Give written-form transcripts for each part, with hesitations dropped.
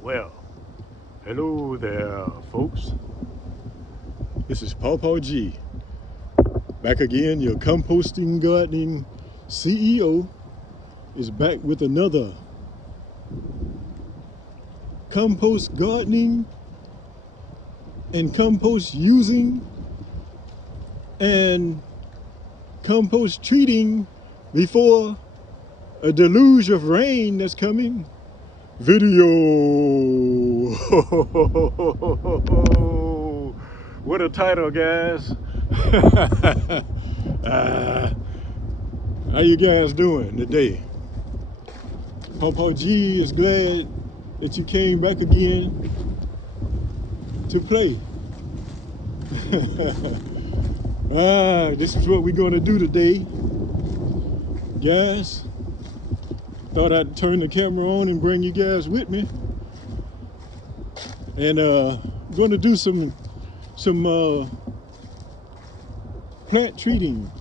Well, hello there, folks. This is Pawpaw G. Back again, your composting gardening CEO is back with another compost gardening and compost using and compost treating before a deluge of rain that's coming video. What a title, guys. How you guys doing today? Pawpaw G is glad that you came back again to play. This is what we're going to do today, guys. Thought I'd turn the camera on and bring you guys with me, and going to do some plant treating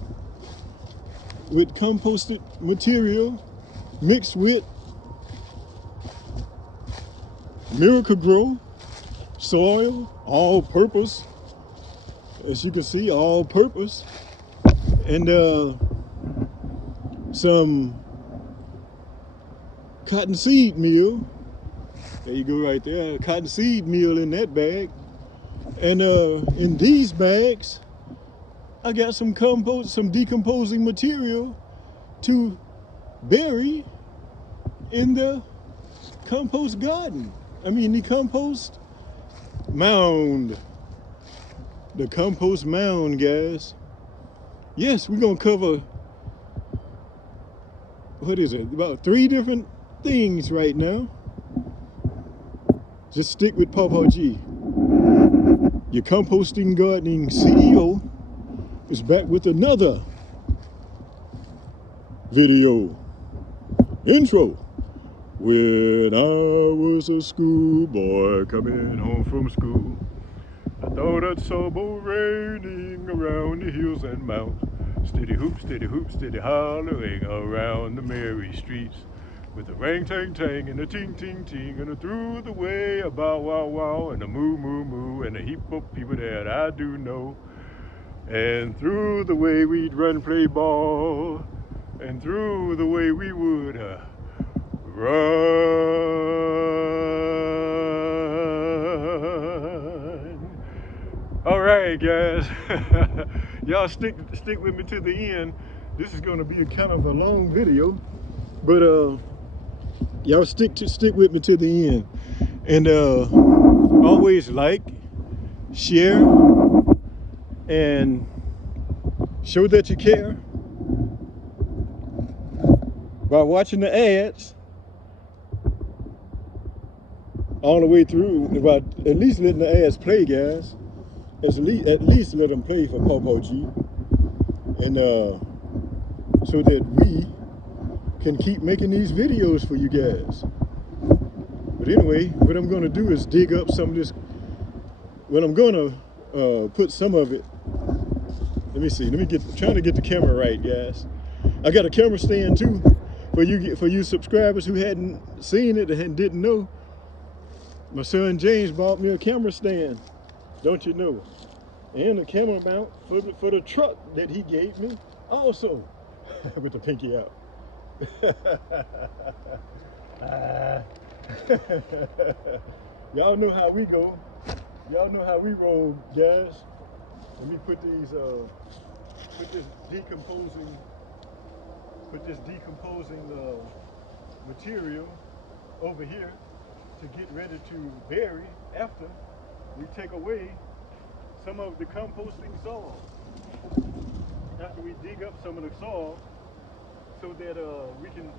with composted material mixed with Miracle-Gro soil, all purpose, as you can see, all purpose, and some cottonseed meal. There you go, right there, cottonseed meal in that bag. And in these bags, I got some compost, some decomposing material to bury in the compost garden. I mean, the compost mound. The compost mound, guys. Yes, we're gonna cover, what is it, about 3 different things right now. Just stick with Pawpaw G. Your composting gardening CEO is back with another video intro. When I was a schoolboy coming home from school, I thought I saw boat raining around the hills and mountains. Steady hoop, steady hollering around the merry streets, with a rang tang tang and a ting ting ting and a through the way a bow wow wow and a moo moo moo and a heap of people that I do know. And through the way we'd run play ball, and through the way we would run. All right, guys. Y'all stick with me to the end. This is going to be a kind of a long video, but y'all stick with me to the end, and always like, share, and show that you care by watching the ads all the way through, about at least letting the ads play, guys. At least let them play for Pawpaw G, and so that we can keep making these videos for you guys. But anyway, what I'm going to do is dig up some of this. Well, I'm going to put some of it. Let me see. Trying to get the camera right, guys. I got a camera stand too for you subscribers who hadn't seen it and didn't know. My son James bought me a camera stand, don't you know? And a camera mount for the truck that he gave me also, with the pinky out. Y'all know how we go. Y'all know how we roll, guys. Let me put these this decomposing material over here to get ready to bury after we take away some of the composting soil. After we dig up some of the soil, so that we can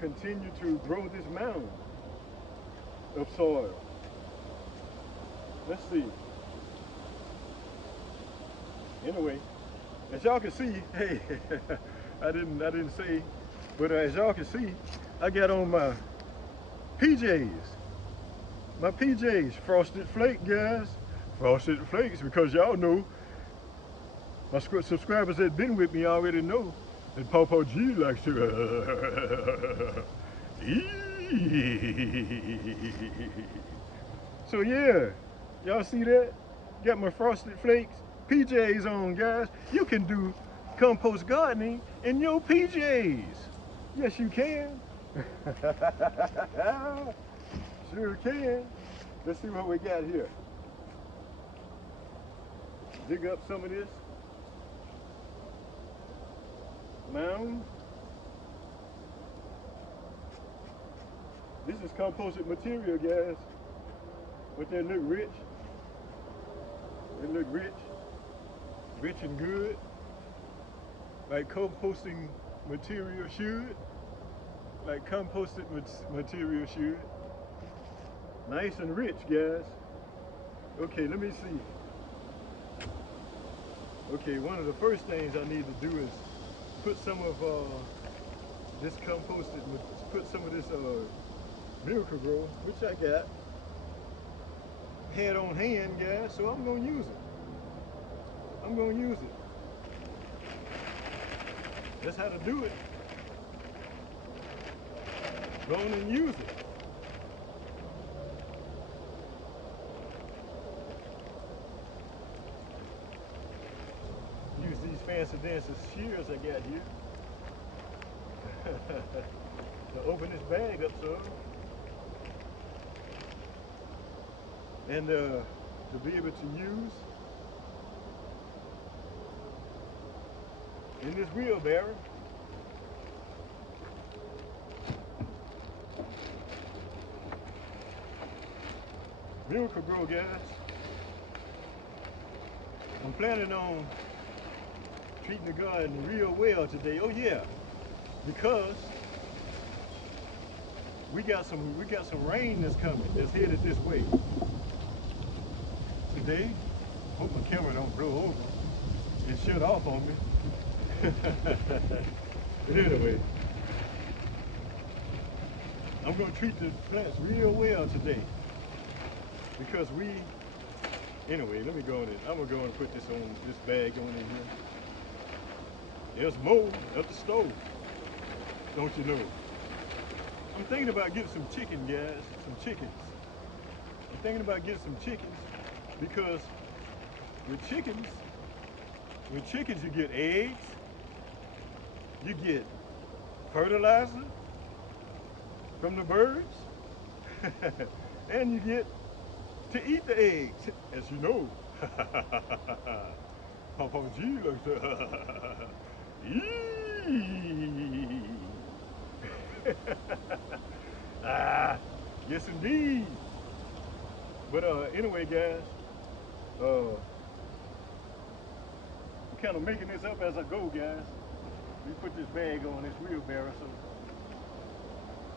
continue to grow this mound of soil. Let's see. Anyway, as y'all can see, hey, I didn't say, but as y'all can see, I got on my PJs. My PJs, Frosted Flake, guys. Frosted Flakes, because y'all know, my subscribers that been with me already know that Pawpaw G likes to eat So yeah, y'all see that? Got my frosted flakes PJs on, guys. You can do compost gardening in your PJs. Yes, you can. Sure can. Let's see what we got here. Dig up some of this mound. This is composted material, guys. But they look rich. They look rich and good, like composting material should. Like composted material should. Nice and rich, guys. Okay, let me see. Okay, one of the first things I need to do is put some of this composted, put some of this Miracle Grow, which I got, had on hand, guys, so I'm gonna use it. I'm gonna use it. That's how to do it. Go on and use it. Use these fancy dancy shears I got here to open this bag up some. And to be able to use in this wheelbarrow. Miracle Grow, guys. I'm planning on treating the garden real well today. Oh yeah, because we got some rain that's coming, that's headed this way. Today, hope my camera don't blow over and shut off on me. But anyway, I'm gonna treat the plants real well today because anyway, let me go in. I'm gonna go and put this bag on in here. There's more at the stove, don't you know? I'm thinking about getting some chicken, guys, some chickens. I'm thinking about getting some chickens because with chickens you get eggs, you get fertilizer from the birds, and you get to eat the eggs, as you know. Papa G looks ah, yes indeed. But anyway, guys, I'm kind of making this up as I go, guys. We put this bag on this wheelbarrow so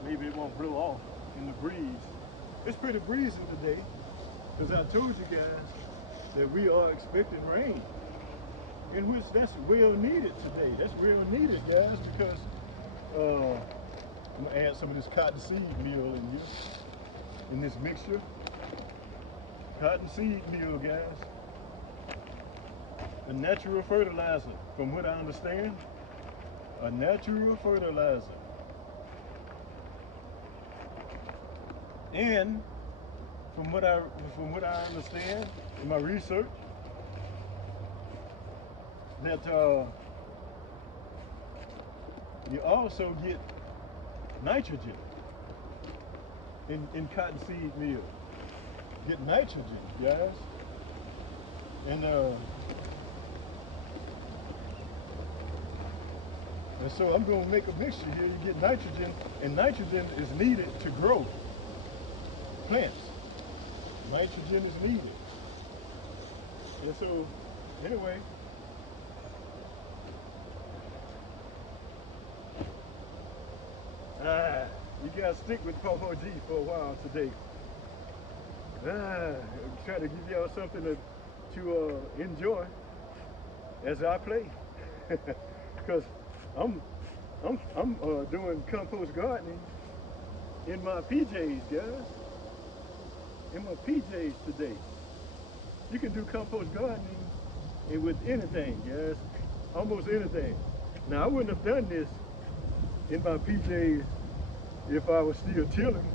maybe it won't blow off in the breeze. It's pretty breezy today, because I told you guys that we are expecting rain, in which that's well needed today. That's real needed, guys, because I'm gonna add some of this cottonseed meal in here, in this mixture. Cottonseed meal, guys. A natural fertilizer, from what I understand. A natural fertilizer. And from what I understand in my research, that you also get nitrogen in cottonseed meal. Get nitrogen, guys. And so I'm going to make a mixture here. You get nitrogen, and nitrogen is needed to grow plants. Nitrogen is needed. And so, anyway, you got to stick with Papa G for a while today. I'm trying to give y'all something to enjoy as I play. Because I'm doing compost gardening in my PJs, guys. In my PJs today. You can do compost gardening with anything, guys. Almost anything. Now, I wouldn't have done this in my PJs if I was still tilling.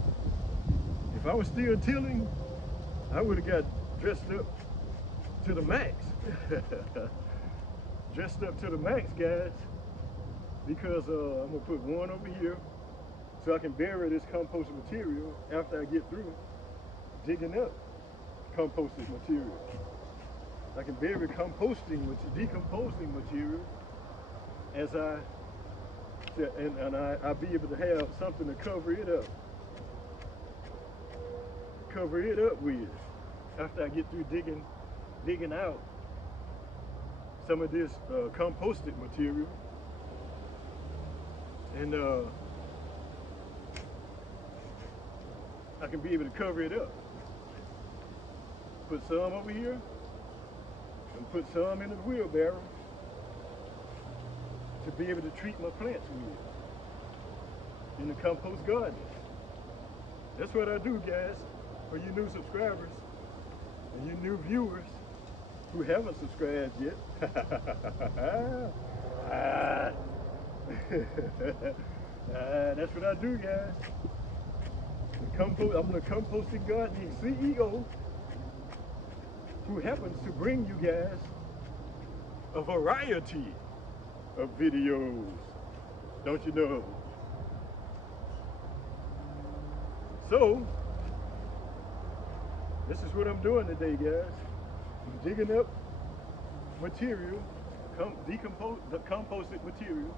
If I was still tilling, I would have got dressed up to the max. Dressed up to the max, guys, because I'm gonna put one over here so I can bury this composted material after I get through digging up composted material. I can bury decomposing material as I'll be able to have something to cover it up with after I get through digging out some of this composted material. And I can be able to cover it up. Put some over here and put some in the wheelbarrow to be able to treat my plants with in the compost garden. That's what I do, guys, for you new subscribers and you new viewers who haven't subscribed yet. That's what I do, guys. I'm the composting gardening CEO who happens to bring you guys a variety of videos, don't you know? So, this is what I'm doing today, guys. I'm digging up material, the composted material,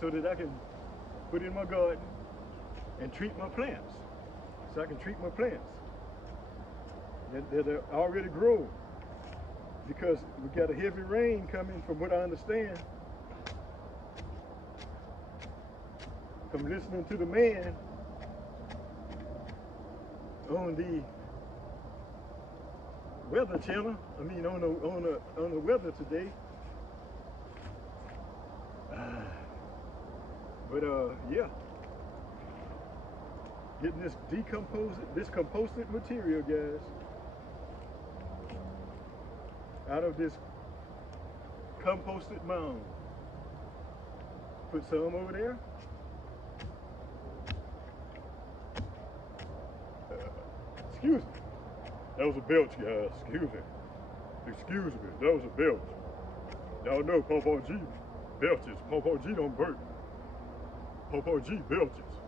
so that I can put in my garden and treat my plants. So I can treat my plants that are already grown. Because we got a heavy rain coming, from what I understand, from listening to the man on the weather channel. I mean, on the weather today. Yeah, getting this composted material, guys, out of this composted mound. Put some over there. Excuse me. That was a belch, guys. Excuse me. That was a belch. Y'all know Popo G belches. Popo G don't burp. Popo G belches.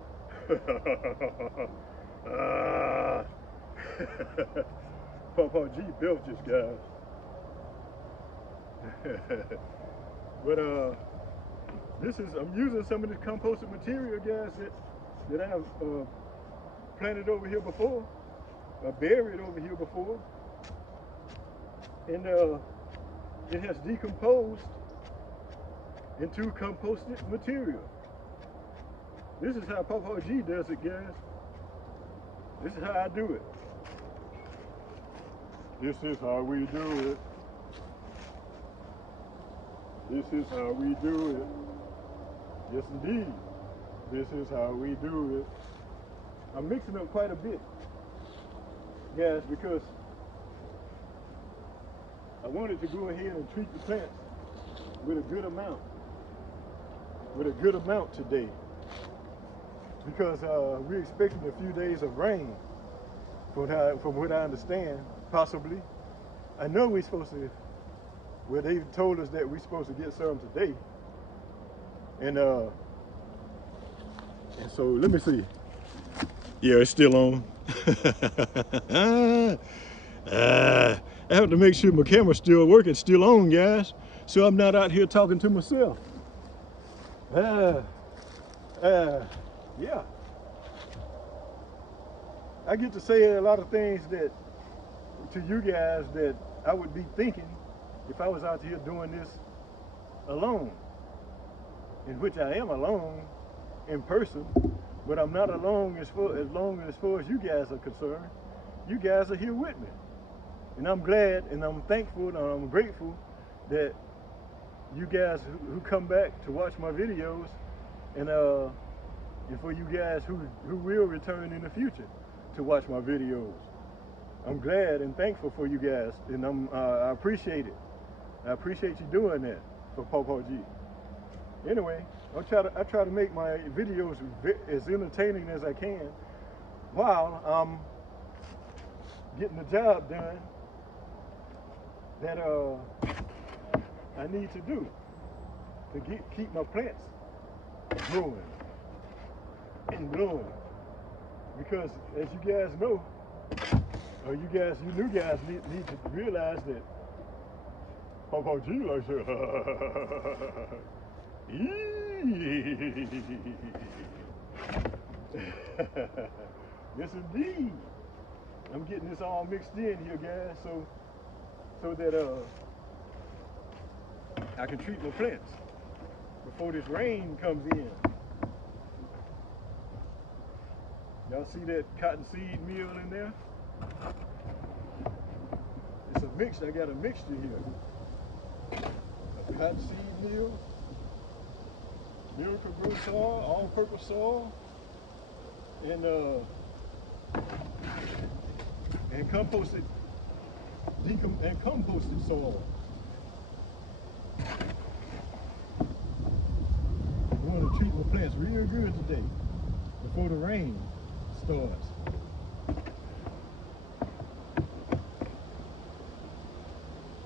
Popo G belches, guys. But I'm using some of this composted material, guys, that I have planted over here before, buried over here before, and it has decomposed into composted material. This is how Popo G does it, guys. This is how I do it. This is how we do it. This is how we do it. Yes, indeed. This is how we do it. I'm mixing up quite a bit, guys, because I wanted to go ahead and treat the plants with a good amount. Today. Because we're expecting a few days of rain, from what I understand, possibly. I know we're supposed to, well, they told us that we're supposed to get some today. And so let me see. Yeah, it's still on. I have to make sure my camera's still working, still on, guys, so I'm not out here talking to myself. Yeah. I get to say a lot of things that to you guys that I would be thinking if I was out here doing this alone, in which I am alone in person, but I'm not alone as far as you guys are concerned. You guys are here with me, and I'm glad and I'm thankful and I'm grateful that you guys who come back to watch my videos, and for you guys who will return in the future to watch my videos. I'm glad and thankful for you guys, and I appreciate it. I appreciate you doing that for Popo G. Anyway, I try to make my videos as entertaining as I can while I'm getting the job done that I need to do to keep my plants growing and blowing. Because as you guys know, or you new guys need to realize that Papa G likes to yes indeed. I'm getting this all mixed in here, guys, so that I can treat my plants before this rain comes in. Y'all see that cottonseed meal in there? It's a mix. I got a mixture here. A cottonseed meal, miracle grow soil, all-purpose soil, and composted soil. I want to treat my plants real good today before the rain starts.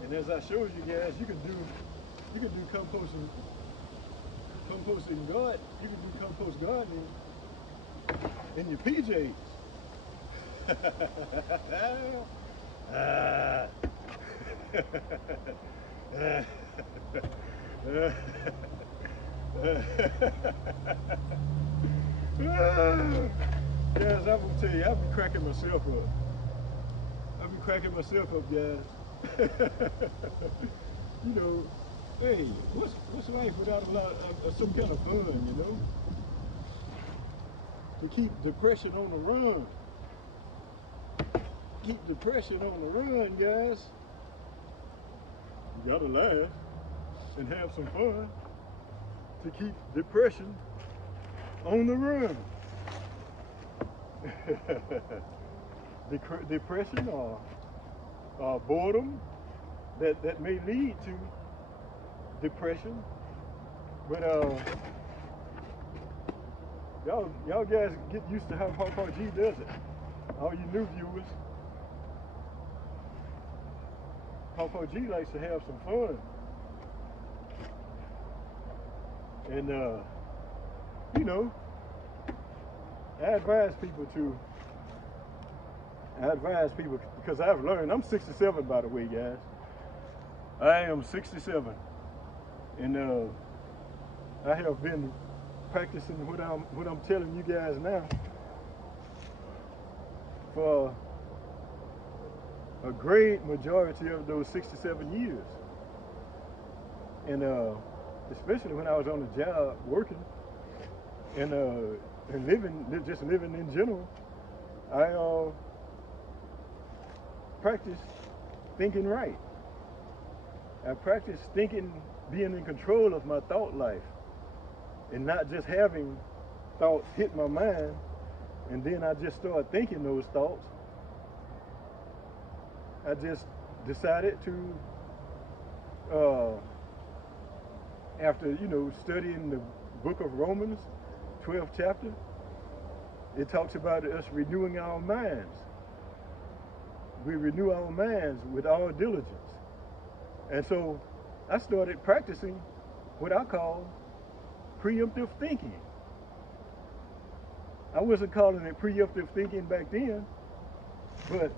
And as I showed you guys, you can do composting garden. You can do compost gardening in your PJs. Guys, I'm gonna tell you, I'll be cracking myself up. I'll be cracking myself up, guys. You know, hey, what's life without a lot of some kind of fun, you know? To keep depression on the run. Keep depression on the run, guys. You gotta laugh and have some fun to keep depression on the run. Depression or boredom that may lead to depression, but y'all guys get used to how Papa G does it. All you new viewers, Papa G likes to have some fun, and you know, I advise people because I've learned. I'm 67, by the way, guys. I am 67, and I have been practicing what I'm telling you guys now for a great majority of those 67 years, and especially when I was on the job working and just living in general, I practice thinking right. I practice thinking, being in control of my thought life, and not just having thoughts hit my mind, and then I just start thinking those thoughts. I just decided to, after studying the book of Romans, 12th chapter, it talks about us renewing our minds. We renew our minds with all diligence. And so I started practicing what I call preemptive thinking. I wasn't calling it preemptive thinking back then, but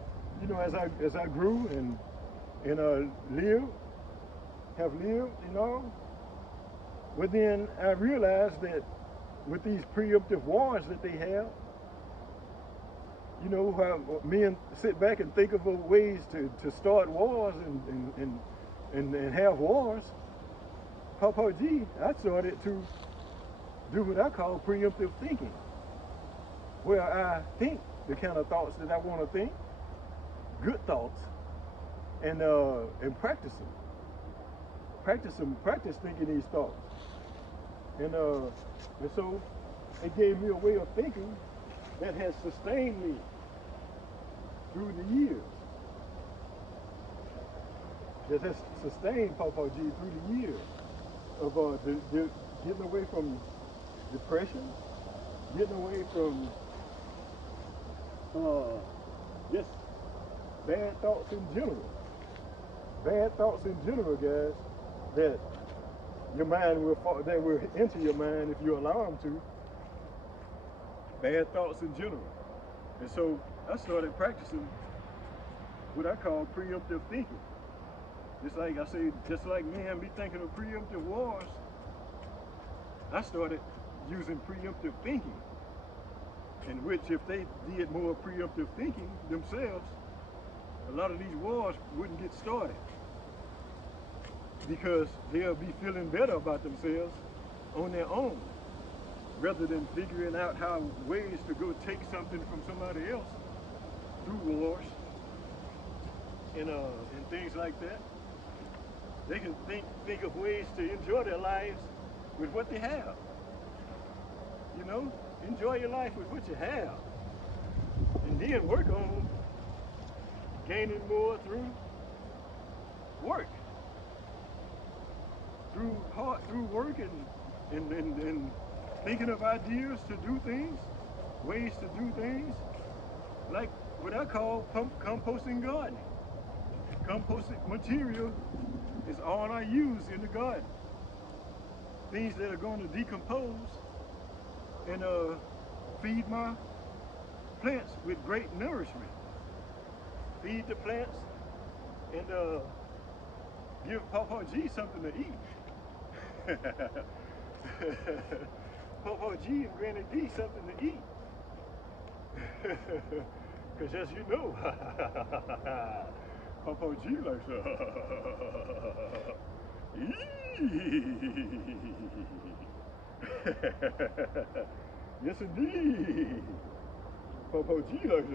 as I grew and have lived, but then I realized that with these preemptive wars that they have, how men sit back and think of ways to start wars and have wars. Papa G, I started to do what I call preemptive thinking, where I think the kind of thoughts that I want to think, good thoughts, and practice thinking these thoughts, and so it gave me a way of thinking that has sustained me through the years. That has sustained Papa G through the years of getting away from depression, getting away from just bad thoughts in general. Bad thoughts in general, guys, that your mind that will enter your mind if you allow them to. Bad thoughts in general. And so I started practicing what I call preemptive thinking. Just like I say, just like men be thinking of preemptive wars, I started using preemptive thinking. In which if they did more preemptive thinking themselves, a lot of these wars wouldn't get started. Because they'll be feeling better about themselves on their own, rather than figuring out ways to go take something from somebody else through wars and things like that. They can think of ways to enjoy their lives with what they have. You know, enjoy your life with what you have, and then work on gaining more through work, through work and thinking of ideas to do things, ways to do things, like what I call composting gardening. Composting material is all I use in the garden. Things that are going to decompose and feed my plants with great nourishment. Feed the plants and give Papa G something to eat. Papa G and Granny D something to eat. Because as you know, Papa G likes yes indeed. Papa G likes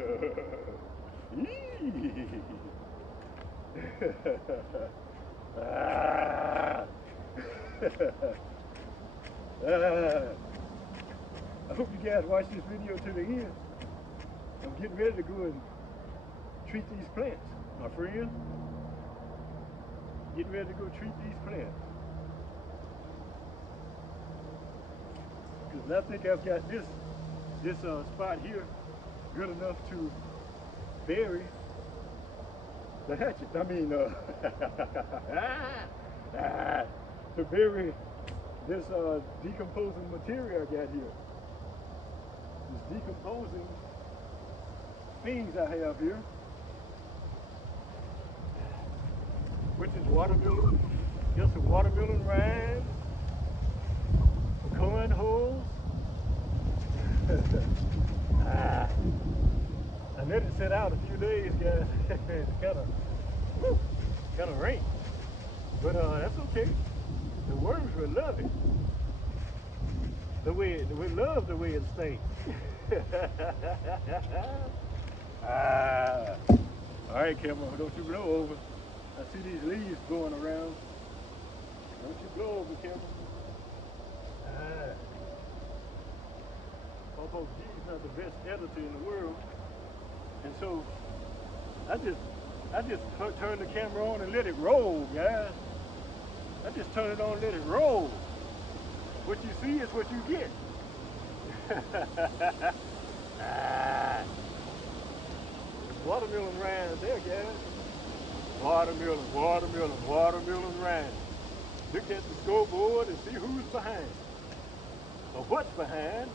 I hope you guys watch this video to the end. I'm getting ready to go and treat these plants, my friend. Getting ready to go treat these plants. Because I think I've got this spot here good enough to bury the hatchet. I mean, to bury this decomposing material I got here. This decomposing things I have here, which is watermelon, just a watermelon rind, corn hulls. I let it sit out a few days, guys. It's kind of rain, but that's okay. The worms will love it. We love the way it stinks. All right, camera, don't you blow over. I see these leaves blowing around. Don't you blow over, camera. Popo G is not the best editor in the world, and so I just turn the camera on and let it roll, guys. I just turn it on and let it roll. What you see is what you get. Watermelon rinds there, guys. Watermelon rinds. Look at the scoreboard and see who's behind. Or what's behind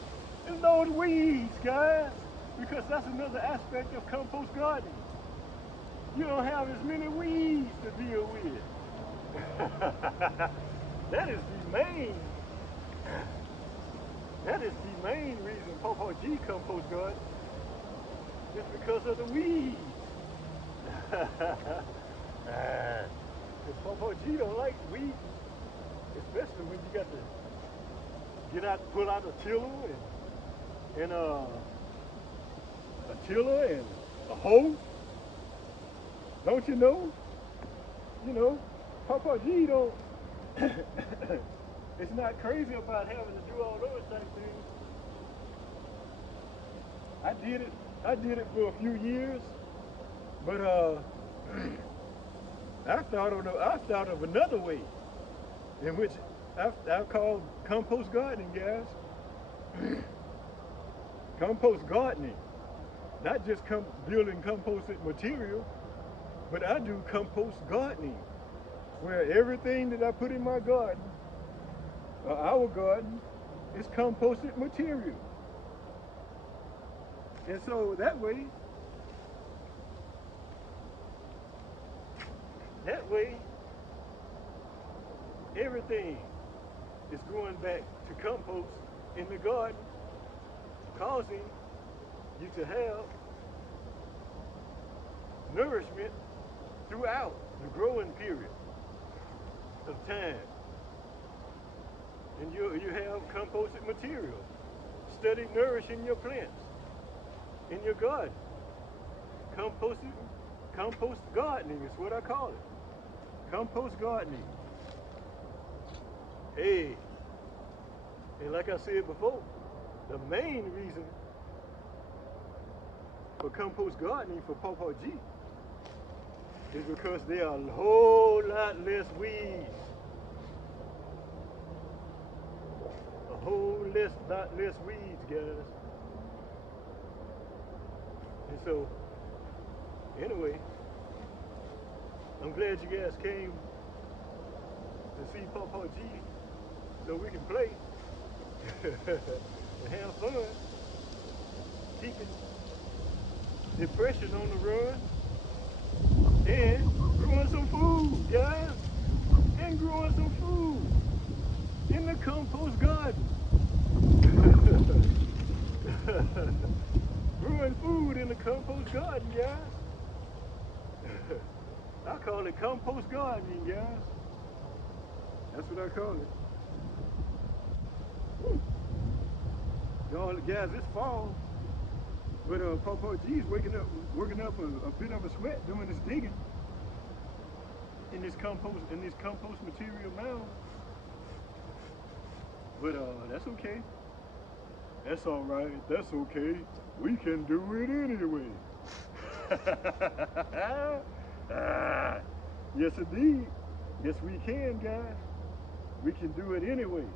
is those weeds, guys. Because that's another aspect of compost gardening. You don't have as many weeds to deal with. That is the main reason Popo G compost garden is because of the weeds. Popo G don't like weeds, especially when you got to pull out a tiller and a hoe. Don't you know? You know, Papa G don't. It's not crazy about having to do all those type things. I did it for a few years, but I thought of another way in which I've called compost gardening, guys. Compost gardening. Not just building composted material, but I do compost gardening, where everything that I put in my garden, or our garden, is composted material. And so that way, everything is going back to compost in the garden, causing you to have nourishment throughout the growing period of time. And you have composted material. Study nourishing your plants in your garden. Compost gardening is what I call it. Compost gardening. Hey, and like I said before, the main reason for compost gardening for Pawpaw G is because there are a whole lot less weeds. A whole lot less weeds, guys. And so, anyway, I'm glad you guys came to see Pawpaw G so we can play and have fun, keeping depression on the run, and growing some food, guys, and growing some food in the compost garden. Growing food in the compost garden, guys. I call it compost gardening, guys. That's what I call it. Y'all, guys, it's fall, but Pawpaw G is working up a bit of a sweat doing this digging in this compost material mound. But that's okay. That's all right. That's okay. We can do it anyway. Yes, indeed. Yes, we can, guys. We can do it anyway.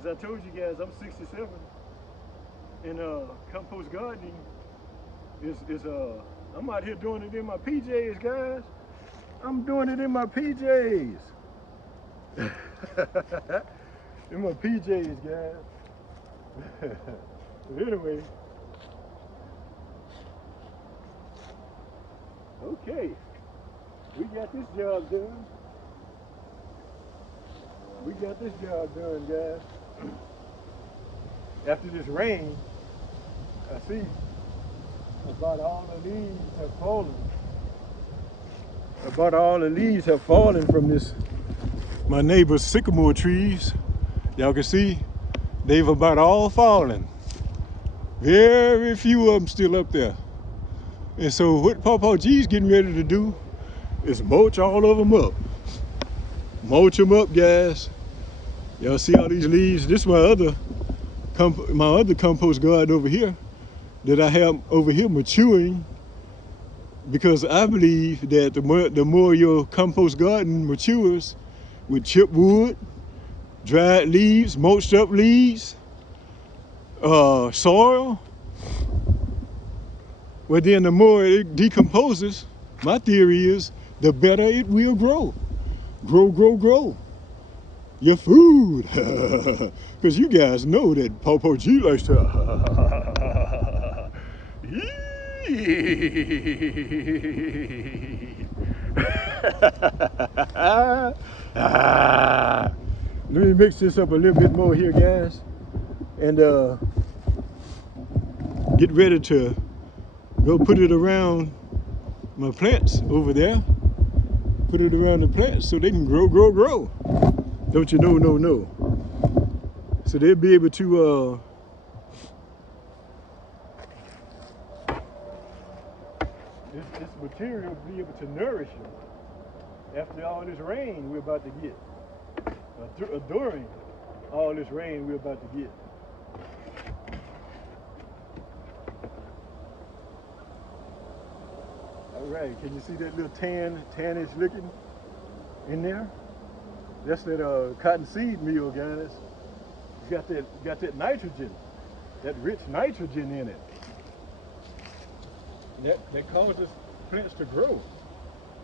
As I told you guys, I'm 67, and compost gardening is I'm out here doing it in my PJs, guys. I'm doing it in my PJs. In my PJs, guys. But anyway, okay, we got this job done. We got this job done, guys. After this rain, I see about all the leaves have fallen. About all the leaves have fallen from my neighbor's sycamore trees. Y'all can see they've about all fallen. Very few of them still up there. And so what Pawpaw G's getting ready to do is mulch all of them up. Mulch them up, guys. Y'all see all these leaves? This is my other compost garden over here that I have over here maturing, because I believe that the more your compost garden matures with chipped wood, dried leaves, mulched up leaves, soil, well then the more it decomposes, my theory is the better it will grow. Grow your food. Because you guys know that Pawpaw G likes to Let me mix this up a little bit more here, guys, and get ready to go put it around my plants over there. Put it around the plants so they can grow. Don't you know, no. So they'll be able to this material will be able to nourish them after all this rain we're about to get. During all this rain we're about to get. All right, can you see that little tannish looking in there? That's that cottonseed meal, guys. It's got that nitrogen, that rich nitrogen in it. That causes plants to grow.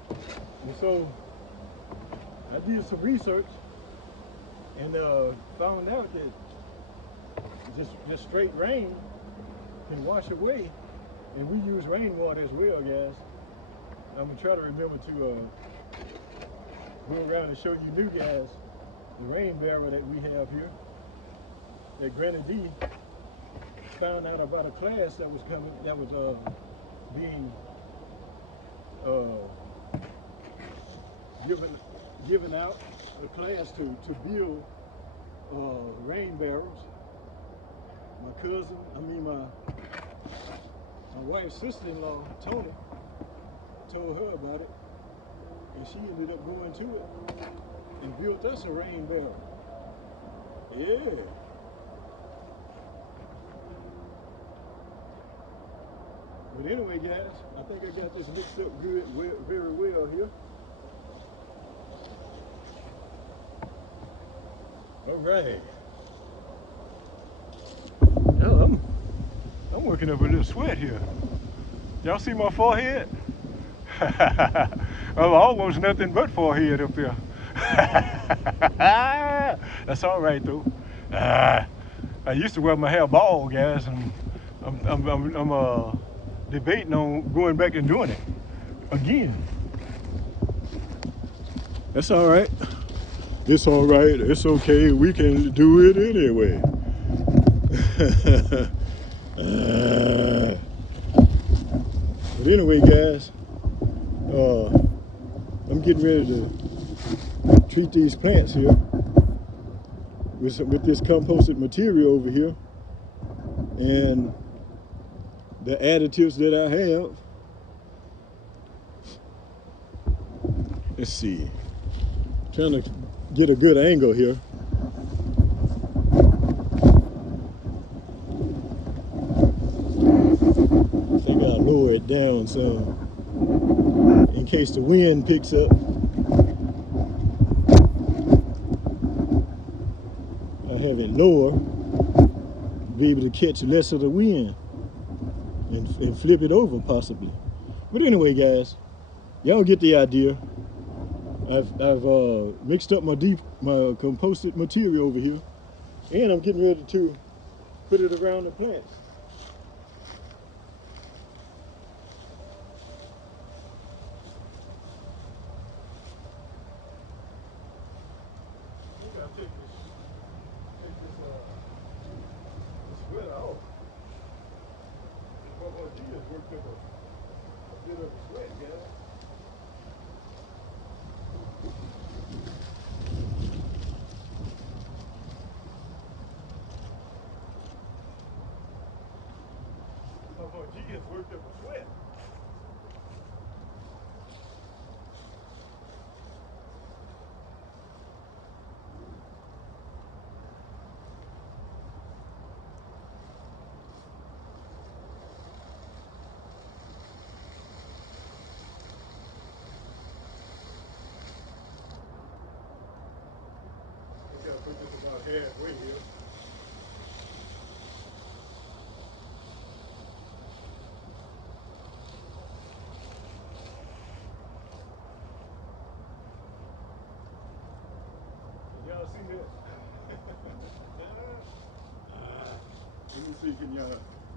And so I did some research and found out that just straight rain can wash away, and we use rainwater as well, guys. I'm gonna try to remember to go around and show you new guys the rain barrel that we have here. That Granny D found out about a class that was coming, that was being given out, a class to build rain barrels. My wife's sister-in-law, Tony, told her about it, and she ended up going to it and built us a rain barrel. Yeah. But anyway, guys, I think I got this mixed up good, very well here. All right. Now I'm working up a little sweat here. Y'all see my forehead? I'm almost nothing but forehead up there. That's all right though. I used to wear my hair bald, guys, and I'm debating on going back and doing it again. That's all right. It's all right. It's okay. We can do it anyway. But anyway, guys, I'm getting ready to treat these plants here with this composted material over here, and the additives that I have. Let's see. Trying to get a good angle here. I think I'll lower it down some in case the wind picks up. I have it lower, be able to catch less of the wind and flip it over possibly. But anyway, guys, y'all get the idea. I've mixed up my composted material over here, and I'm getting ready to put it around the plants. I think I'll take this sweater off. What he has worked up a bit of a sweat, guys. G has worked up a sweat. I gotta put this about halfway here. Y'all see that?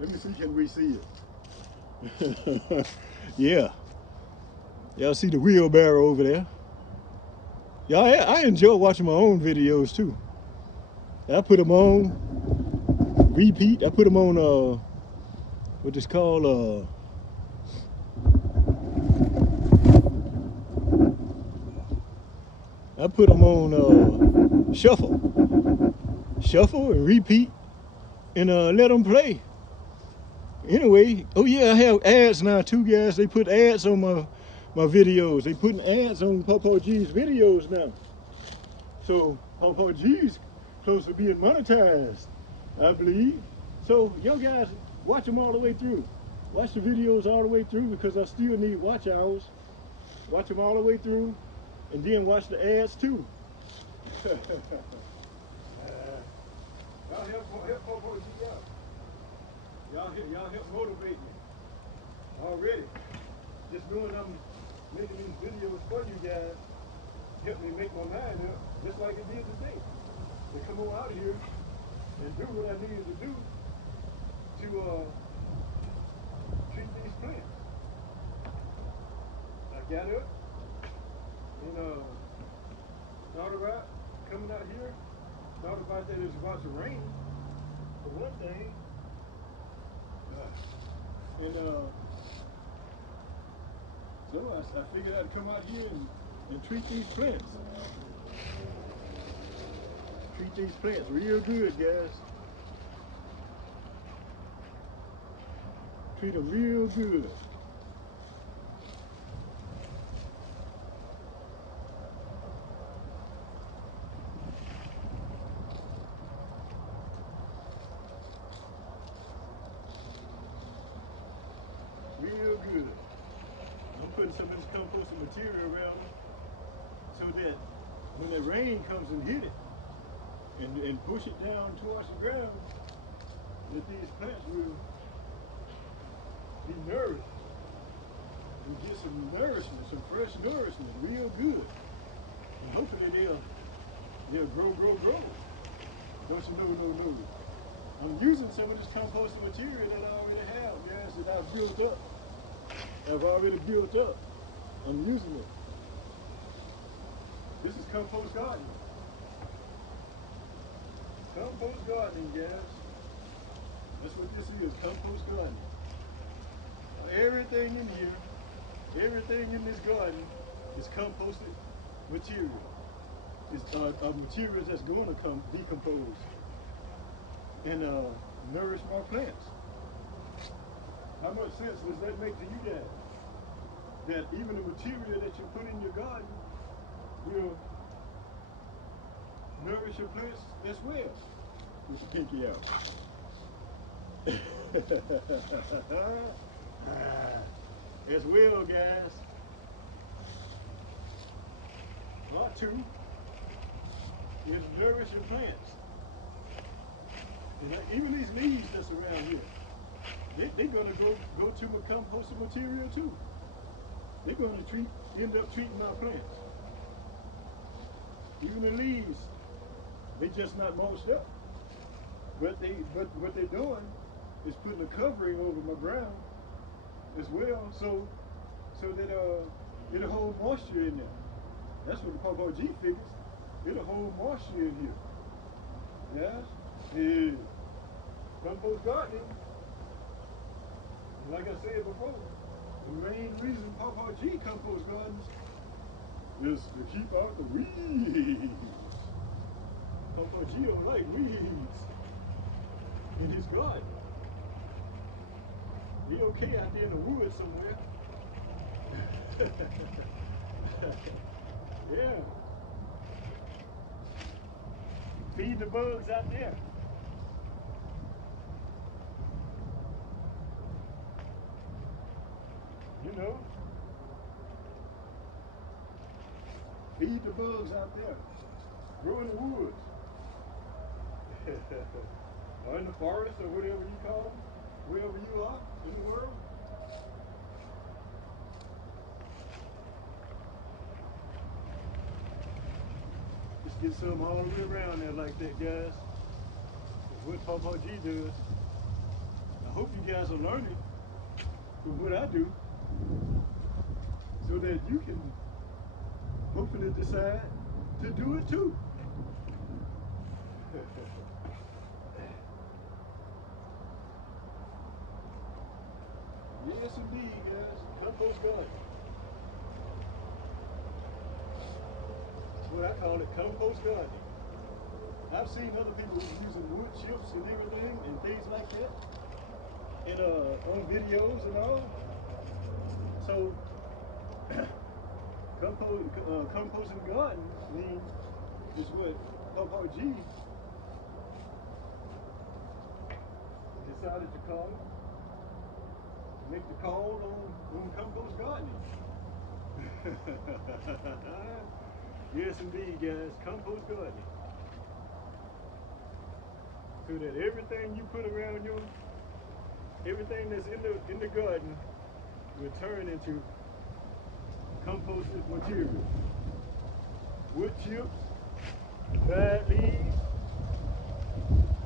Let me see, can we see it? Yeah. Y'all see the wheelbarrow over there? Y'all, I enjoy watching my own videos too. I put them on repeat. I put them on what it's called I put them on shuffle and repeat, and let them play. Anyway, oh yeah, I have ads now too, guys. They put ads on my videos. They putting ads on Popo G's videos now. So Popo G's close to being monetized, I believe. So yo guys, watch them all the way through. Watch the videos all the way through, because I still need watch hours. Watch them all the way through, and then watch the ads too. Y'all help Popo G out. Y'all help motivate me. Already. Just knowing I'm making these videos for you guys helped me make my mind up, just like it did today. To come on out here and do what I needed to do to treat these plants. I got up and thought about coming out here, thought about that it was about to rain, for one thing, and so I figured I'd come out here and treat these plants. Treat these plants real good, guys. Treat them real good. Real good. I'm putting some of this composting material around them so that when the rain comes and hit it and push it down towards the ground, that these plants will be nourished and get some nourishment, some fresh nourishment, real good. And hopefully they'll grow. Don't you know, no. I'm using some of this composting material that I already have, guys, that I've built up. I've already built up. I'm using it. This is compost gardening. Compost gardening, guys. That's what this is, compost gardening. Everything in here, everything in this garden is composted material. It's materials that's going to decompose and nourish my plants. How much sense does that make to you guys? That even the material that you put in your garden will nourish your plants as well. With the pinky out. As well, guys. Part 2 is nourish your plants. And like, even these leaves that's around here, they're gonna go to my composting material too. They're gonna end up treating my plants. Even the leaves, they just not mulched up. But what they're doing is putting a covering over my ground as well, so that it'll hold moisture in there. That's what the Popo G figures. It'll hold moisture in here. Yes? Yeah. Compost gardening. And like I said before, the main reason Popo G compost gardens is to keep out the weeds. Popo G don't like weeds in his garden. He okay out there in the woods somewhere. Yeah. Feed the bugs out there. You know. Feed the bugs out there. Grow in the woods. Or in the forest or whatever you call them. Wherever you are in the world. Just get some all the way around there like that, guys. That's what Popo G does. I hope you guys are learning from what I do so that you can hopefully decide to do it too. Yes, indeed, guys. Compost gardening. That's what I call it, compost gardening. I've seen other people using wood chips and everything and things like that, and on videos and all. So, composting garden means is what Popo G decided to call it. Make the call on compost gardening. Yes, indeed, guys. Compost gardening. So that everything you put around you, everything that's in the garden will turn into composted material. Wood chips, dried leaves,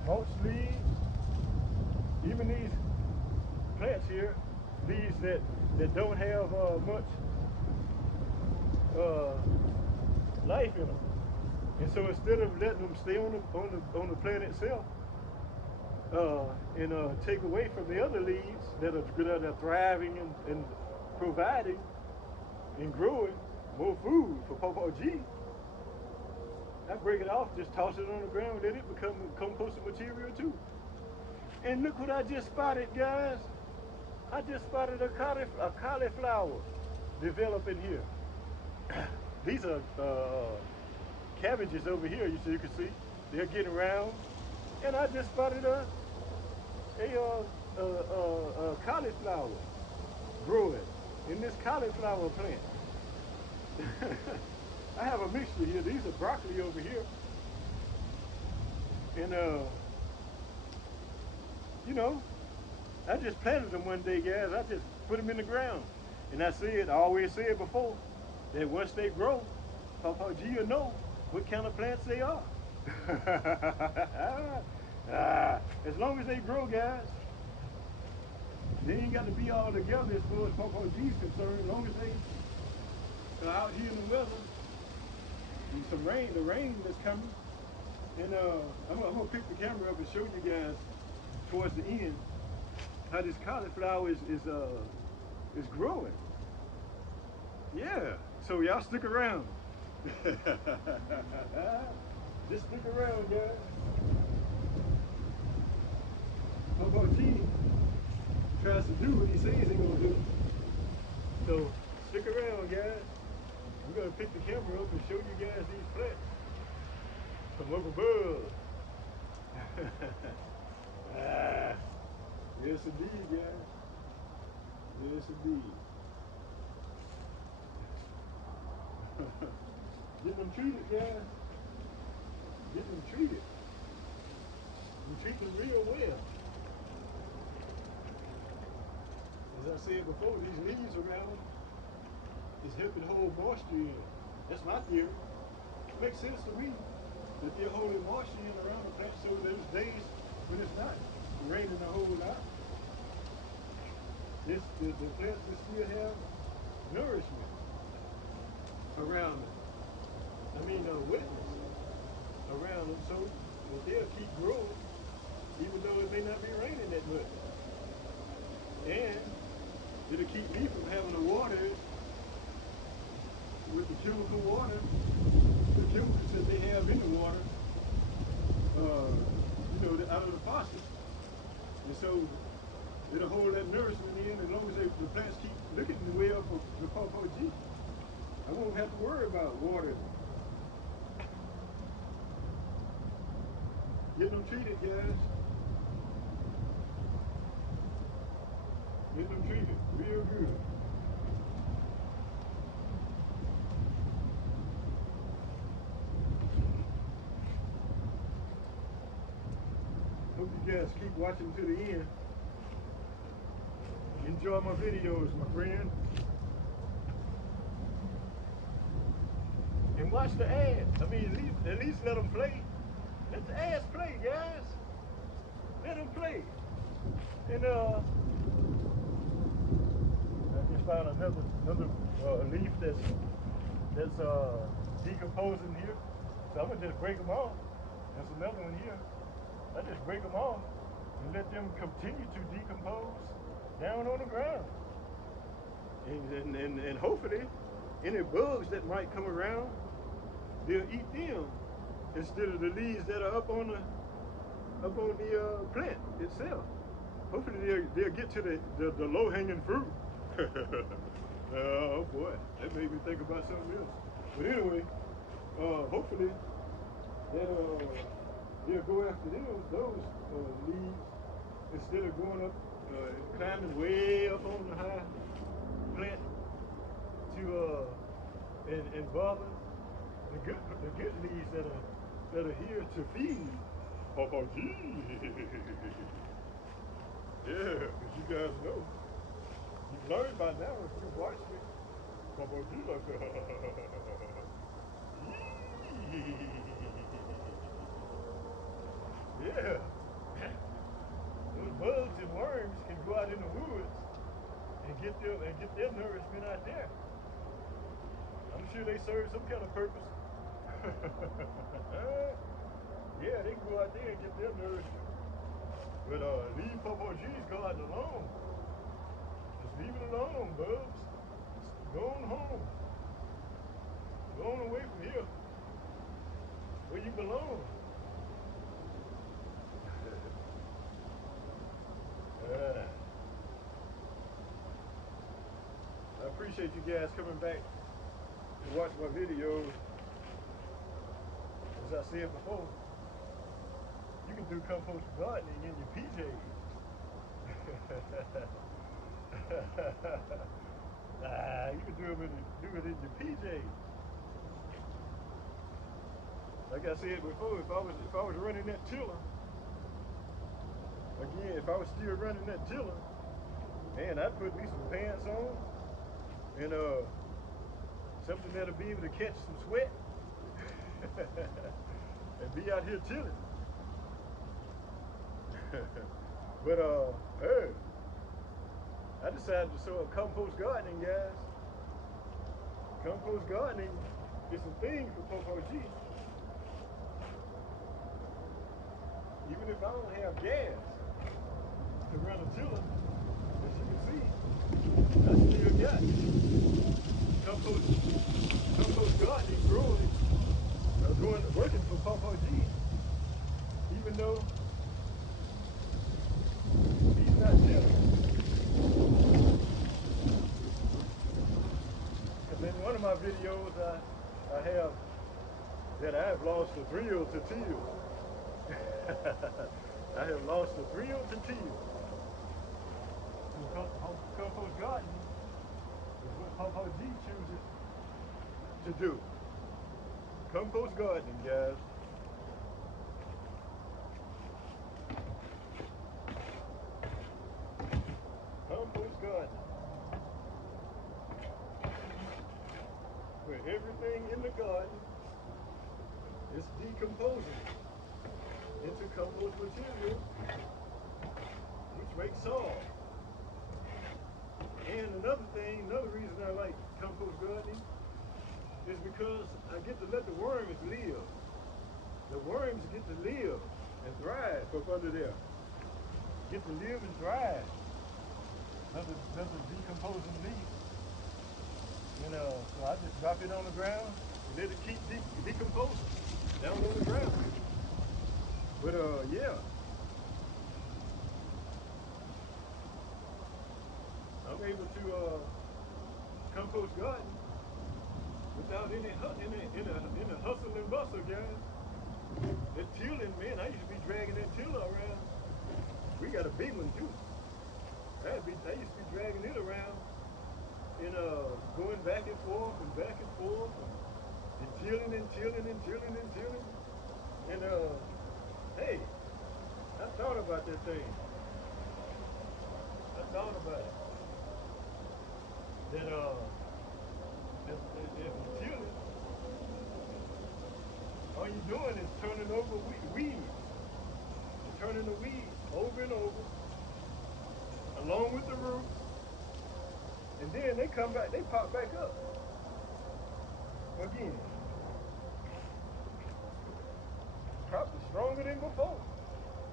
mulch leaves, even these plants here, leaves that don't have much life in them. And so instead of letting them stay on the plant itself, and take away from the other leaves that are thriving and providing and growing more food for Pawpaw G, I break it off, just toss it on the ground, let it become composted material too. And look what I just spotted, guys. I just spotted a cauliflower developing here. These are cabbages over here, you can see. They're getting round. And I just spotted a cauliflower growing in this cauliflower plant. I have a mixture here. These are broccoli over here. And, you know, I just planted them one day, guys. I just put them in the ground. And I always said before, that once they grow, Pawpaw G will know what kind of plants they are. As long as they grow, guys, they ain't got to be all together as far as Pawpaw G is concerned. As long as they are out here in the weather, and the rain that's coming. And I'm gonna pick the camera up and show you guys towards the end how this cauliflower is growing. Yeah, so y'all stick around. Just stick around, guys. Pawpaw G tries to do what he says he's gonna do. So stick around, guys. We're gonna pick the camera up and show you guys these plants from up above. Yes indeed, guys. Yes indeed. Getting them treated, guys. Getting them treated. We treat them real well. As I said before, these leaves around is helping hold moisture in. That's my theory. It makes sense to me that they're holding moisture in around the plant so there's days when it's not raining a whole lot. The plants will still have nourishment around them. Wetness around them, so that they'll keep growing even though it may not be raining that much. And it'll keep me from having to water it with the chemical water, the chemicals that they have in the water, out of the faucet. And so it'll hold that nourishment in as long as the plants keep looking well for the Pawpaw G. I won't have to worry about watering. Get them treated, guys. Get them treated real good. Hope you guys keep watching to the end. Enjoy my videos, my friend. And watch the ads. At least let them play. Let the ads play, guys. Let them play. And I just found another leaf that's decomposing here. So I'm gonna just break them off. There's another one here. I just break them off and let them continue to decompose down on the ground. And hopefully any bugs that might come around, they'll eat them instead of the leaves that are up on the plant itself. Hopefully they'll get to the low-hanging fruit. Oh boy, that made me think about something else. But anyway, hopefully that they'll go after those leaves instead of going up, climbing way up on the high plant to and bother the good leaves that are here to feed Papa G. Yeah, because you guys know. You've learned by now if you watch me. Papa G like yeah. Those bugs and worms can go out in the woods and get their nourishment out there. I'm sure they serve some kind of purpose. Yeah, they can go out there and get their nourishment. But leave Papa G's garden alone. Just leave it alone, bubs. Just go on home. Go on away from here. Where you belong. I appreciate you guys coming back to watch my videos. As I said before, you can do compost gardening in your PJs. You can do it in your PJs. Like I said before, if I was running that tiller, again, if I was still running that tiller, man, I'd put me some pants on and something that'll be able to catch some sweat and be out here tilling. But hey, I decided to start compost gardening, guys. Compost gardening is a thing for Popo G. Even if I don't have gas to run a tiller, as you can see, I still got compost gardening growing, working for Popo G, even though he's not tilling. Because in one of my videos, I have that I've lost the thrill to till. I have lost the thrill to till. Compost gardening is what Papa G chooses to do. Compost gardening, guys. Compost gardening. Where everything in the garden is decomposing into compost material, which makes soil. And another reason I like compost gardening is because I get to let the worms live. The worms get to live and thrive up under there. Get to live and thrive. Another decomposing leaf. And so I just drop it on the ground and let it keep decomposing down on the ground. But yeah, I'm able to compost garden without any hustle and bustle, guys. That tilling, man, I used to be dragging that tiller around. We got a big one too. I used to be dragging it around and going back and forth and back and forth and tilling and tilling and tilling and tilling. And hey, I thought about that thing. I thought about it. That if you're tilling, all you're doing is turning over weeds. You're turning the weeds over and over, along with the roots. And then they come back, they pop back up again. Probably stronger than before,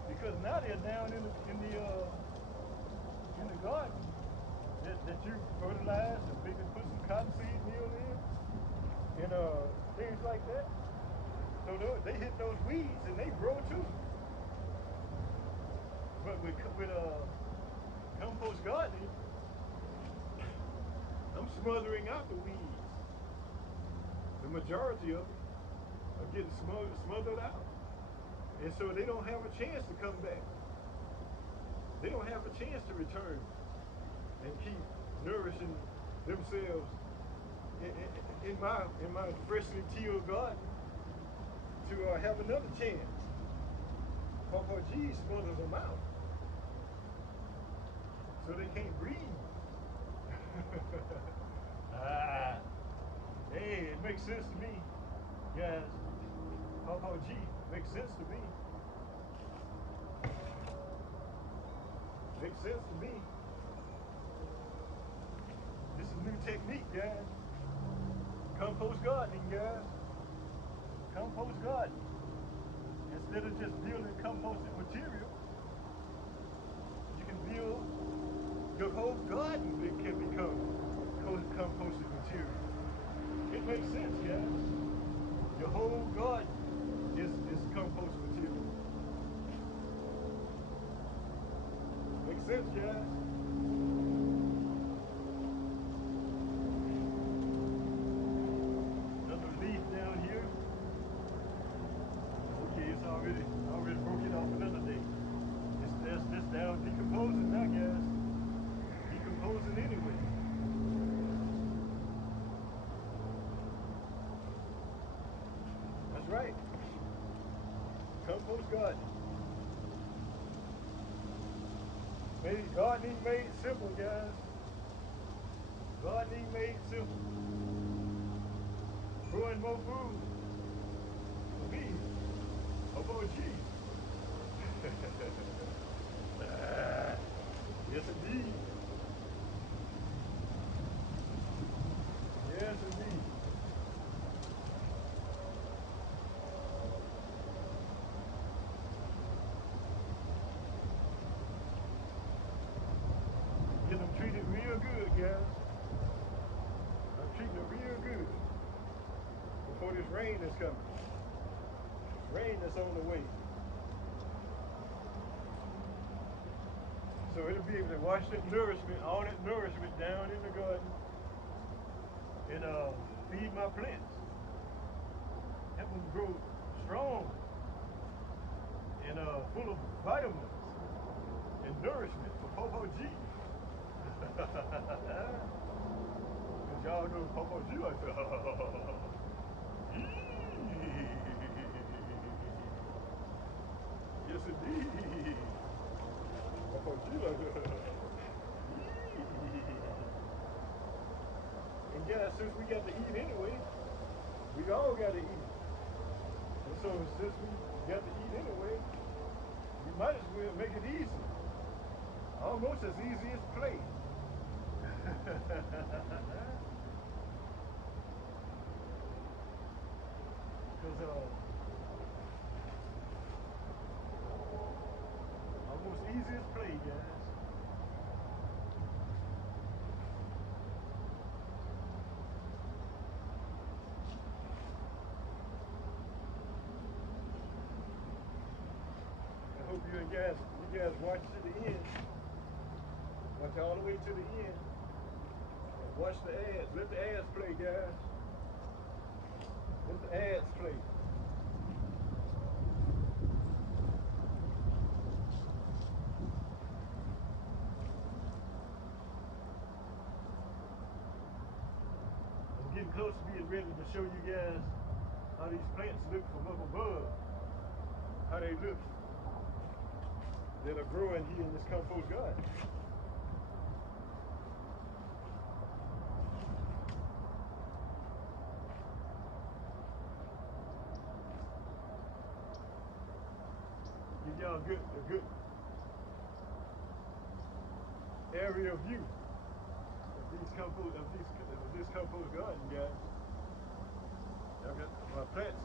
because now they're down in the garden that you fertilize and maybe put some cottonseed meal in and things like that. So they hit those weeds and they grow too. But with compost gardening, I'm smothering out the weeds. The majority of them are getting smothered out. And so they don't have a chance to come back. They don't have a chance to return and keep nourishing themselves in my freshly tilled garden to have another chance. Papa G smothers them out so they can't breathe. Hey, it makes sense to me, guys. Papa G makes sense to me. Makes sense to me. This is a new technique, guys. Compost gardening, guys. Compost gardening. Instead of just building composted material, you can build your whole garden that can become composted material. It makes sense, guys. Your whole garden is compost material. Makes sense, guys. Another leaf down here. Okay, it's already broke it off another day. It's down decomposing now, guys. Decomposing anyway. That's right. Compost gardening. Gardening made simple, guys. Gardening made simple. Growing more food. For me. About you. Yes, indeed. Yes, indeed. Get them treated real good, guys. I'm treating them real good before this rain is coming. Rain that's on the way. So it'll be able to wash that nourishment, all that nourishment down in the garden and feed my plants. Help them grow strong and full of vitamins and nourishment for Popo G. Cause y'all know Popo G like that. Yes, indeed. Popo G like that. And guys, since we got to eat anyway, we all got to eat. And so since we got to eat anyway, we might as well make it easy. Almost as easy as play. Because almost easy as play, guys. I hope you guys watch to the end. Watch all the way to the end. And watch the ads. Let the ads play, guys. Let the ads play. I'm getting close to being ready to show you guys how these plants look from up above. How they look that are growing here in this compost garden. Give y'all a good area view of this compost garden, guys. I've got my plants,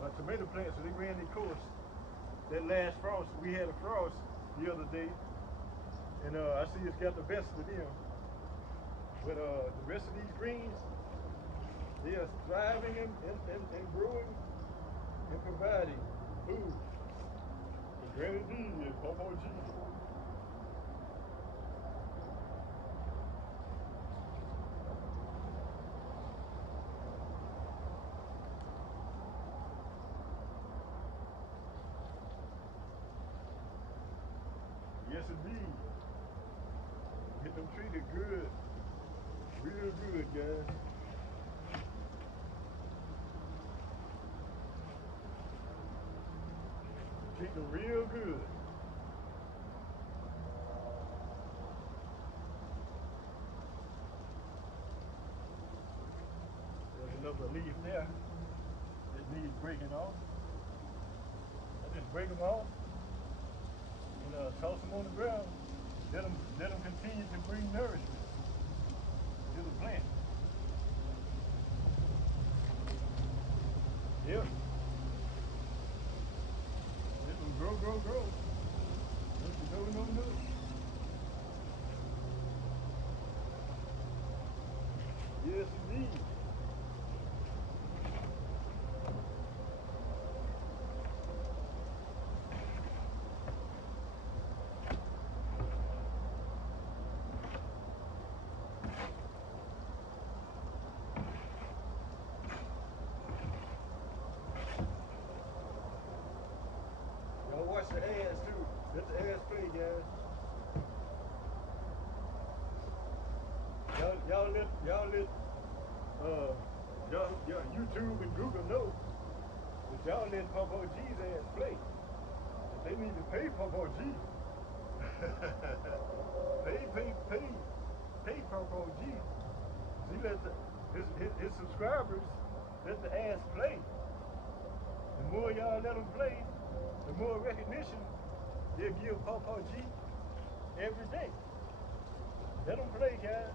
my tomato plants, they ran their course. That last frost, we had a frost the other day, and I see it's got the best of them. But the rest of these greens, they are thriving and growing and providing food. And Granny D and Popo G. Yes, indeed. Get them treated good. Real good, guys. Treat them real good. There's another leaf there that needs breaking off. I just break them off and toss them on the ground. Let them continue to bring nourishment to the plant. Yep. Let them grow. No. Yes, indeed. Y'all watch the ads too. Let the ads play, guys. Y'all let YouTube and Google know that y'all let Popo G's ads play. That they need to pay Popo G. pay Popo G. He let his subscribers let the ads play. The more y'all let them play, the more recognition they'll give Popo G every day. Let them play, guys.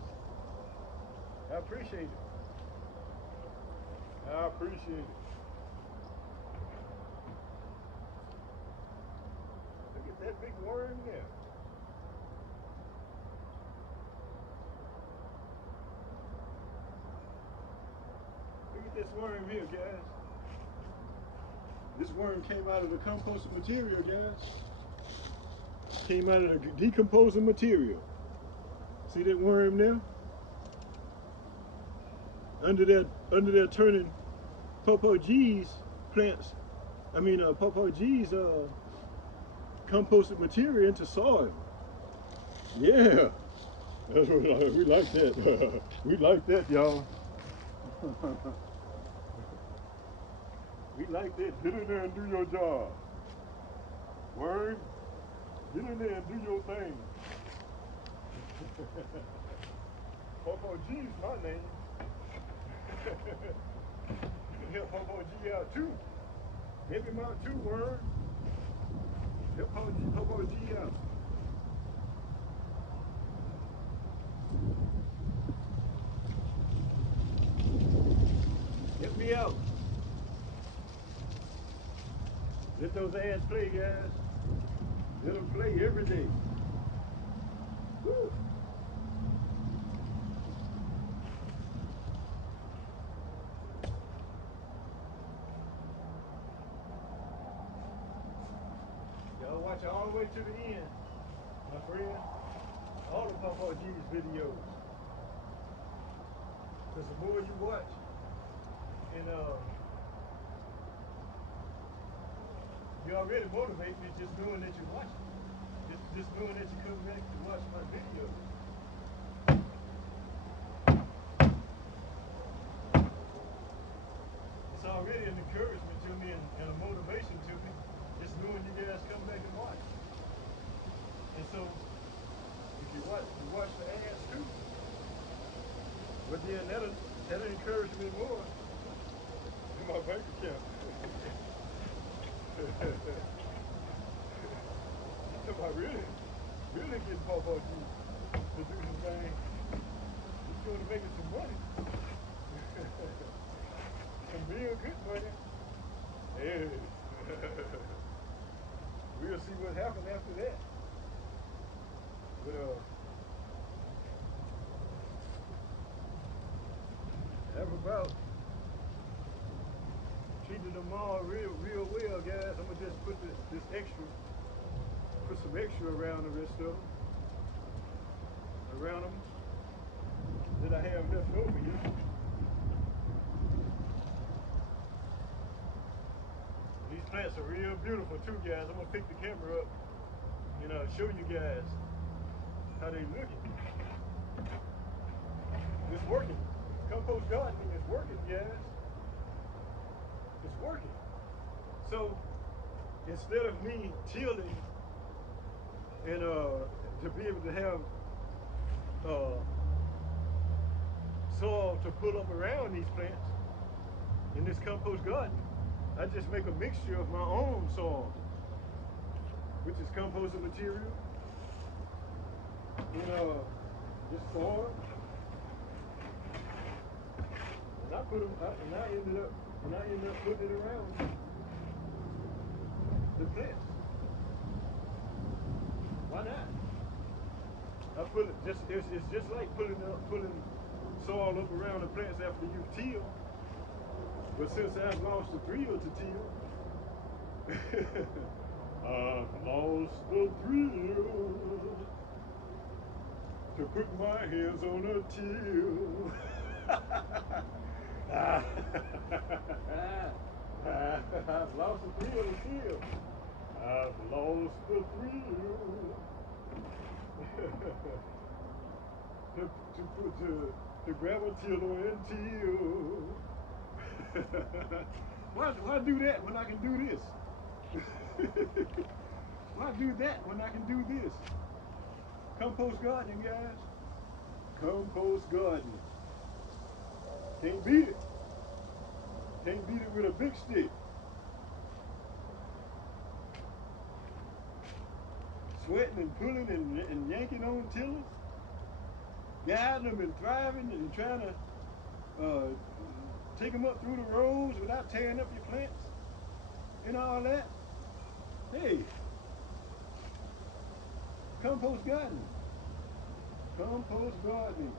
I appreciate it. I appreciate it. Look at that big worm there. Look at this worm here, guys. This worm came out of the composted material, guys. Came out of the decomposing material. See that worm there? Under there turning Popo G's plants, Popo G's composted material into soil. Yeah, that's what we like that. We like that, y'all. We like that. Get in there and do your job. Worm, get in there and do your thing. Popo G's my name. You can help Popo G out too. Help him out too, Worm. Help Popo G out. Help me out. Let those ads play, guys. Let them play every day. Woo. Y'all watch all the way to the end, my friend. All of Popo G's videos. Because the more you watch, and you already motivate me just knowing that you're watching. Just knowing that you come back to watch my videos. It's already an encouragement to me and a motivation to me. Just knowing you guys come back and watch. And so, if you watch the ads too. But then that'll encourage me more in my bank account. If I really get Popo G to do his thing, he's going to make it some money. Some real good money. Yeah. We'll see what happens after that. But have about treated them all real well, guys. I'm gonna just put put some extra around the rest of them, around them that I have left over here. These plants are real beautiful too, guys. I'm gonna pick the camera up and show you guys how they looking. It's working. Compost gardening is working, guys. It's working. So instead of me tilling and to be able to have soil to pull up around these plants in this compost garden, I just make a mixture of my own soil, which is composted material, and this soil, and I put them, and I ended up putting it around the plants. Why not? I put it just it's just like putting soil up around the plants after you till. But since I've lost the thrill to till, I've lost the thrill to put my hands on a till. I've lost the thrill to till. I've lost the thrill to grab a tiller and till. Why do that when I can do this? Why do that when I can do this? Compost gardening, guys. Compost gardening. Can't beat it. Can't beat it with a big stick. Sweating and pulling and yanking on tillers, guiding them and thriving and trying to take them up through the rows without tearing up your plants and all that. Hey, compost gardening. Compost gardening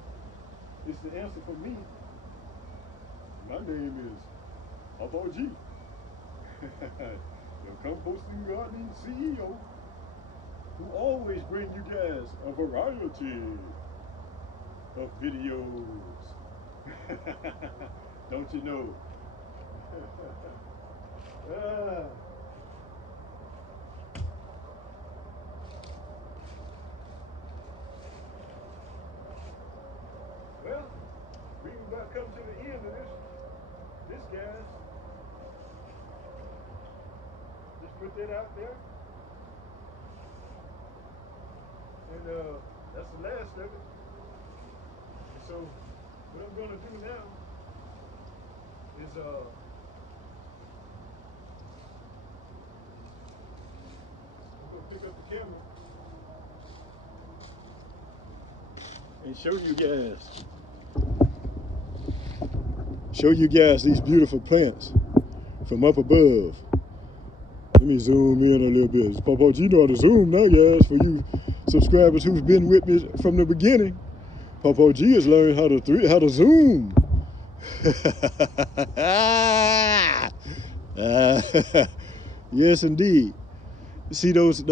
is the answer for me. My name is Papa G, the composting gardening CEO, who always bring you guys a variety of videos. Don't you know? Well, we about come to the end of this guys. Just put that out there. And that's the last of it. So what I'm gonna do now is I'm gonna pick up the camera and show you guys these beautiful plants from up above. Let me zoom in a little bit. Papa G know how to zoom now, guys. For you subscribers who've been with me from the beginning, Papa G has learned how to zoom. Yes, indeed. See those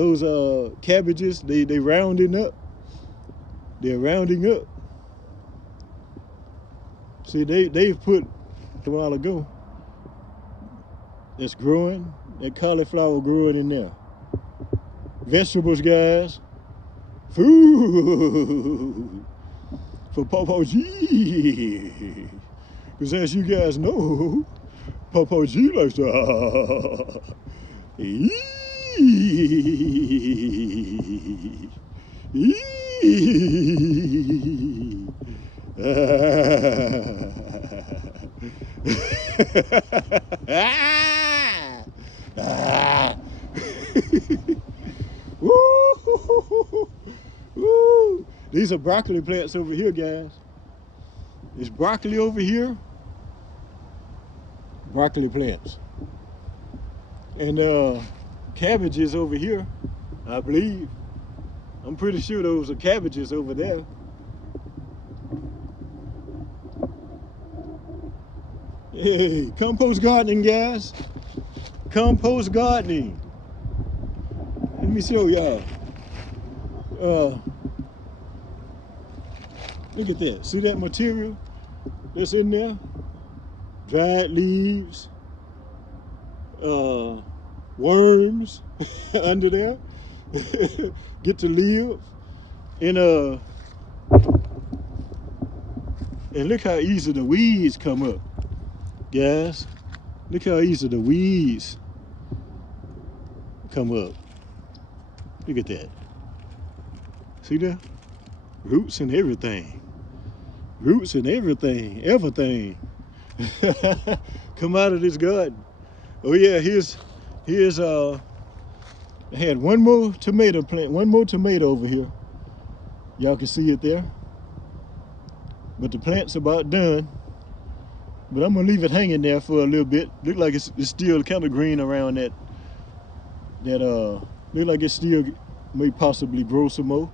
cabbages? They rounding up. They're rounding up. See, they've put a while ago. It's growing. That cauliflower growing in there. Vegetables, guys. Food for Papa G. Because as you guys know, Papa G likes to eat. Woo. These are broccoli plants over here, guys. There's broccoli over here. Broccoli plants. And cabbages over here, I believe. I'm pretty sure those are cabbages over there. Hey, compost gardening, guys. Compost gardening. Let me show y'all. Look at that. See that material that's in there? Dried leaves, worms under there. Get to live. And look how easy the weeds come up, guys. Look how easy the weeds come up. Look at that. See that? Roots and everything. Roots and everything. Everything. Come out of this garden. Oh yeah, here's I had one more tomato plant, one more tomato over here. Y'all can see it there. But the plant's about done. But I'm gonna leave it hanging there for a little bit. Look like it's still kind of green around that look like it still may possibly grow some more.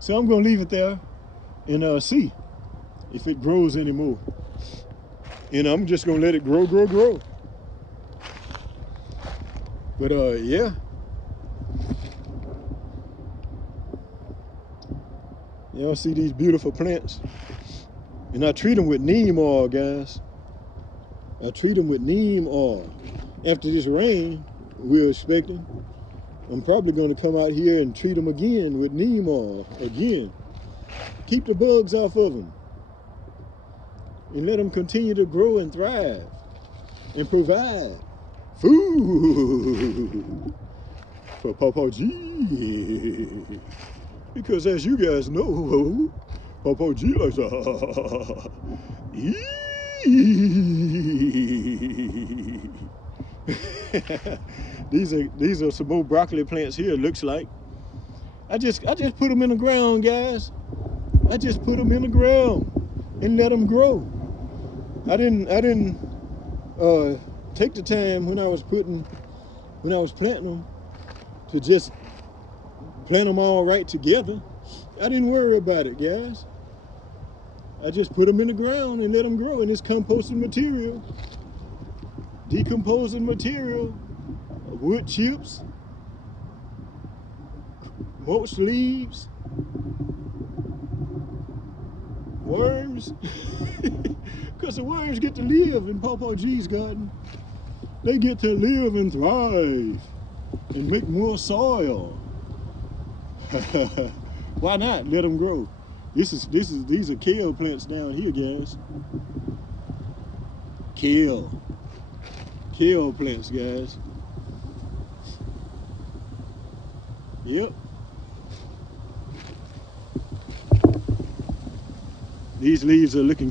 So I'm gonna leave it there and see if it grows anymore. And I'm just gonna let it grow. But yeah. Y'all see these beautiful plants? And I treat them with neem oil, guys. I treat them with neem oil. After this rain we're expecting, I'm probably going to come out here and treat them again with neem oil again. Keep the bugs off of them. And let them continue to grow and thrive and provide food for Papa G. Because as you guys know, Papa G likes to eat. These are some more broccoli plants here, looks like. I just put them in the ground, guys. I just put them in the ground and let them grow. I didn't take the time when I was planting them to just plant them all right together. I didn't worry about it, guys. I just put them in the ground and let them grow, and it's composting material, decomposing material, wood chips, mulch leaves, worms. Because the worms get to live in Papa G's garden. They get to live and thrive and make more soil. Why not? Let them grow. These are kale plants down here, guys. Kale plants, guys. Yep. These leaves are looking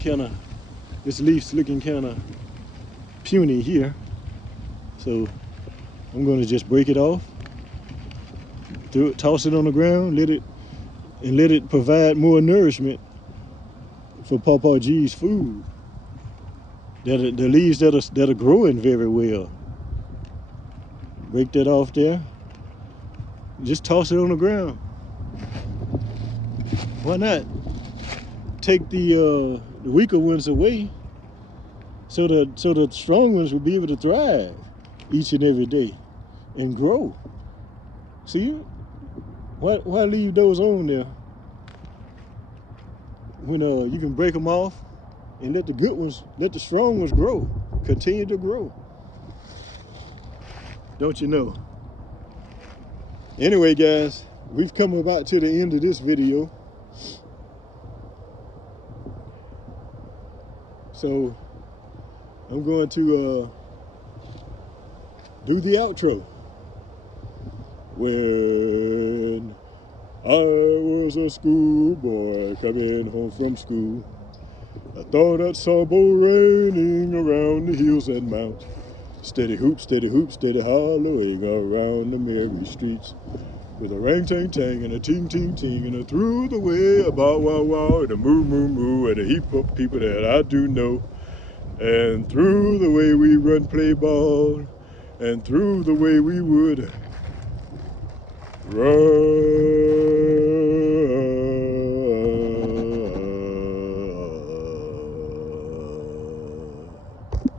this leaf's looking kind of puny here. So I'm going to just break it off, toss it on the ground, let it provide more nourishment for Papa G's food. The leaves that are growing very well. Break that off there. Just toss it on the ground. Why not? Take the weaker ones away, so the strong ones will be able to thrive each and every day and grow. See, why leave those on there when you can break them off and let the good ones, let the strong ones grow, continue to grow? Don't you know? Anyway, guys, we've come about to the end of this video. So I'm going to do the outro. When I was a schoolboy coming home from school, I thought I saw bow raining around the hills and mount. Steady hoop, steady hollowing around the merry streets. With a ring ting ting and a ting ting ting and a through the way a bow wow wow and a moo moo moo and a heap of people that I do know. And through the way we run play ball and through the way we would run.